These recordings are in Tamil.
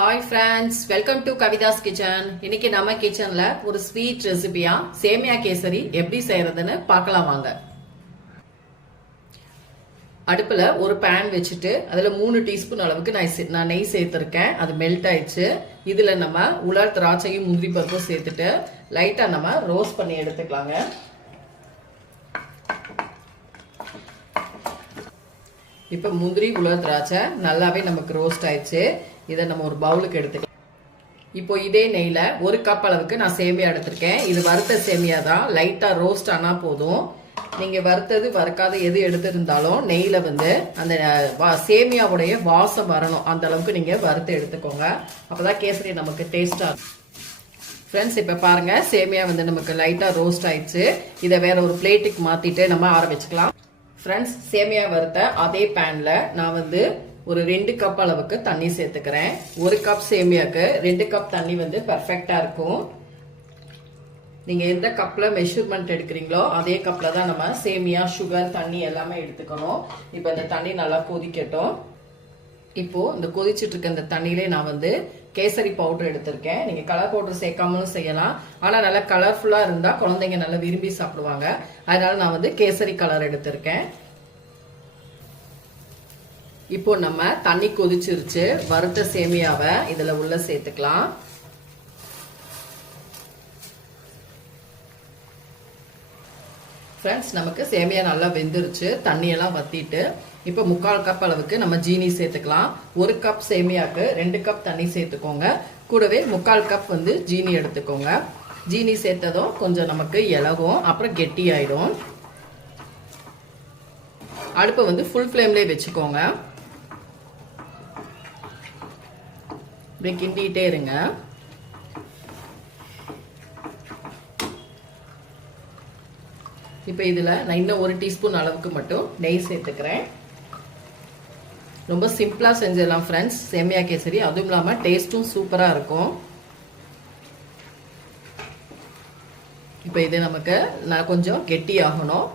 Hi friends, welcome to Kavitha's kitchen. இன்னைக்கு நம்ம கிச்சன்ல ஒரு ஸ்வீட் ரெசிபியா சேமியா கேசரி எப்படி செய்யறதுன்னு பார்க்கலாம் வாங்க. அடுப்புல ஒரு பேன் வச்சுட்டு அதுல 3 டீஸ்பூன் அளவுக்கு நான் நெய் சேர்த்திருக்கேன். அது மெல்ட் ஆயிடுச்சு. இதுல நம்ம உலர் திராட்சையும் முந்திரி பருப்பும் சேர்த்துட்டு லைட்டா நம்ம ரோஸ்ட் பண்ணி எடுத்துக்கலாங்க. இப்ப முந்திரி உலர் திராட்சை நல்லாவே நமக்கு ரோஸ்ட் ஆயிடுச்சு. இதை நம்ம ஒரு பவுலுக்கு எடுத்துக்கலாம். இப்போ இதே நெய்ல 1 கப் அளவுக்கு நான் சேமியா எடுத்திருக்கேன். இது வறுத்த சேமியா தான். லைட்டா ரோஸ்ட் ஆனா போதும். நீங்க வறுத்தது வறுக்காத எது எடுத்திருந்தாலும் நெய்ல அந்த சேமியாவுடைய வாசம் வரணும். அந்த அளவுக்கு நீங்க வறுத்து எடுத்துக்கோங்க. அப்பதான் கேசரி நமக்கு டேஸ்டா இருக்கும். ஃப்ரெண்ட்ஸ், இப்ப பாருங்க சேமியா நமக்கு லைட்டா ரோஸ்ட் ஆயிடுச்சு. இதை வேற ஒரு பிளேட்டுக்கு மாத்திட்டு நம்ம ஆரம்பிச்சுக்கலாம். ஃப்ரெண்ட்ஸ், சேமியா வறுத்த அதே பேன்ல நான் ஒரு 2 கப் அளவுக்கு தண்ணி சேர்த்துக்கிறேன். 1 கப் சேமியாக்கு 2 கப் தண்ணி பெர்ஃபெக்டா இருக்கும். நீங்க எந்த கப்ல மெஷர்மெண்ட் எடுக்கிறீங்களோ அதே கப்ல தான் நம்ம சேமியா, சுகர், தண்ணி எல்லாமே எடுத்துக்கணும். இப்ப இந்த தண்ணி நல்லா கொதிக்கட்டும். இப்போ இந்த கொதிச்சுட்டு இருக்க இந்த தண்ணியிலே நான் கேசரி பவுடர் எடுத்திருக்கேன். நீங்க கலர் பவுடர் சேர்க்காமலும் செய்யலாம். ஆனா நல்லா கலர்ஃபுல்லா இருந்தா குழந்தைங்க நல்லா விரும்பி சாப்பிடுவாங்க. அதனால நான் கேசரி கலர் எடுத்திருக்கேன். இப்போ நம்ம தண்ணி கொதிச்சிருச்சு. வறுத்த சேமியாவை இதுல உள்ள சேர்த்துக்கலாம். ஃப்ரெண்ட்ஸ், நமக்கு சேமியா நல்லா வெந்துருச்சு. தண்ணியெல்லாம் வத்திட்டு இப்போ 3/4 கப் அளவுக்கு நம்ம ஜீனி சேர்த்துக்கலாம். 1 கப் சேமியாக்கு 2 கப் தண்ணி சேர்த்துக்கோங்க. கூடவே 3/4 கப் ஜீனி எடுத்துக்கோங்க. ஜீனி சேர்த்ததும் கொஞ்சம் நமக்கு இலகும், அப்புறம் கெட்டி ஆயிடும். அடுப்பை ஃபுல் ஃப்ளேம்லேயே வச்சுக்கோங்க. இப்படி கிண்டிகிட்டே இருங்க. இப்போ இதுல நான் இன்னும் 1 டீஸ்பூன் அளவுக்கு மட்டும் நெய் சேர்த்துக்கிறேன். ரொம்ப சிம்பிளா செஞ்சிடலாம் ஃப்ரெண்ட்ஸ் சேமியா கேசரி. அதுவும் இல்லாம டேஸ்டும் சூப்பரா இருக்கும். இப்போ இது நமக்கு கொஞ்சம் கெட்டி ஆகணும்.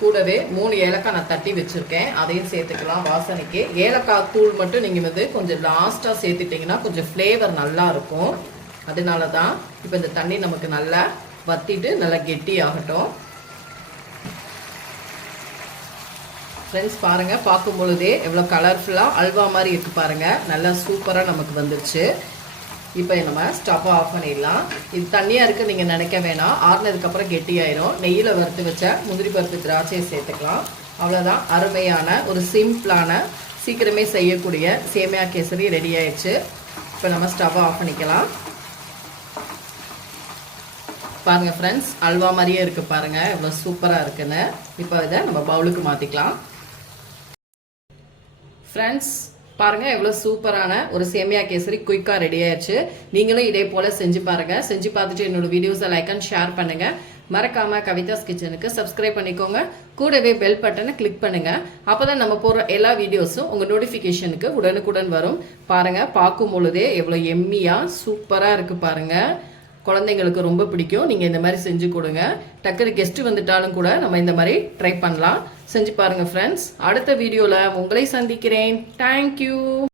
கூடவே 3 ஏலக்காய் நான் தட்டி வச்சிருக்கேன். அதையும் சேர்த்துக்கலாம் வாசனைக்கு. ஏலக்காய் தூள் மட்டும் நீங்க கொஞ்சம் லாஸ்டா சேர்த்துட்டீங்கன்னா கொஞ்சம் ஃப்ளேவர் நல்லா இருக்கும். அதனாலதான் இப்ப இந்த தண்ணி நமக்கு நல்லா வத்திட்டு நல்லா கெட்டி ஆகட்டும். ஃப்ரெண்ட்ஸ், பாருங்க, பார்க்கும் பொழுதே எவ்வளவு கலர்ஃபுல்லா அல்வா மாதிரி இருக்கு பாருங்க. நல்லா சூப்பரா நமக்கு வந்துருச்சு. இப்போ நம்ம ஸ்டவ் ஆஃப் பண்ணிடலாம். இது தண்ணியா இருக்கு நீங்க நினைக்க வேணாம். ஆறுனதுக்கு அப்புறம் கெட்டி ஆயிரும். நெய்யில வறுத்து வச்ச முந்திரி பருப்பு, திராட்சையை சேர்த்துக்கலாம். அவ்வளவுதான். அருமையான ஒரு சிம்பிளான சீக்கிரமே செய்யக்கூடிய சேமியா கேசரி ரெடி ஆயிடுச்சு. இப்போ நம்ம ஸ்டவ் ஆஃப் பண்ணிக்கலாம். பாருங்க ஃப்ரெண்ட்ஸ், அல்வா மாதிரியே இருக்கு பாருங்க, எவ்வளவு சூப்பரா இருக்குன்னு. இப்போ இதை நம்ம பவுலுக்கு மாத்திக்கலாம். ஃப்ரெண்ட்ஸ், பாருங்க எவ்வளவு சூப்பரான ஒரு சேமியா கேசரி குயிக்கா ரெடி ஆயிடுச்சு. நீங்களும் இதே போல செஞ்சு பாருங்க. செஞ்சு பார்த்துட்டு என்னோட வீடியோஸை லைக் அண்ட் ஷேர் பண்ணுங்க. மறக்காம கவிதாஸ் கிச்சனுக்கு சப்ஸ்கிரைப் பண்ணிக்கோங்க. கூடவே பெல் பட்டனை கிளிக் பண்ணுங்க. அப்பதான் நம்ம போற எல்லா வீடியோஸும் உங்க நோட்டிபிகேஷனுக்கு உடனுக்குடன் வரும். பாருங்க, பார்க்கும் பொழுதே எவ்வளவு எம்மியா சூப்பரா இருக்கு பாருங்க. குழந்தைங்களுக்கு ரொம்ப பிடிக்கும். நீங்க இந்த மாதிரி செஞ்சு கொடுங்க. டக்குனு கெஸ்ட் வந்துட்டாலும் கூட நம்ம இந்த மாதிரி ட்ரை பண்ணலாம். செஞ்சு பாருங்க ஃப்ரெண்ட்ஸ். அடுத்த வீடியோல உங்களை சந்திக்கிறேன். தேங்க்யூ.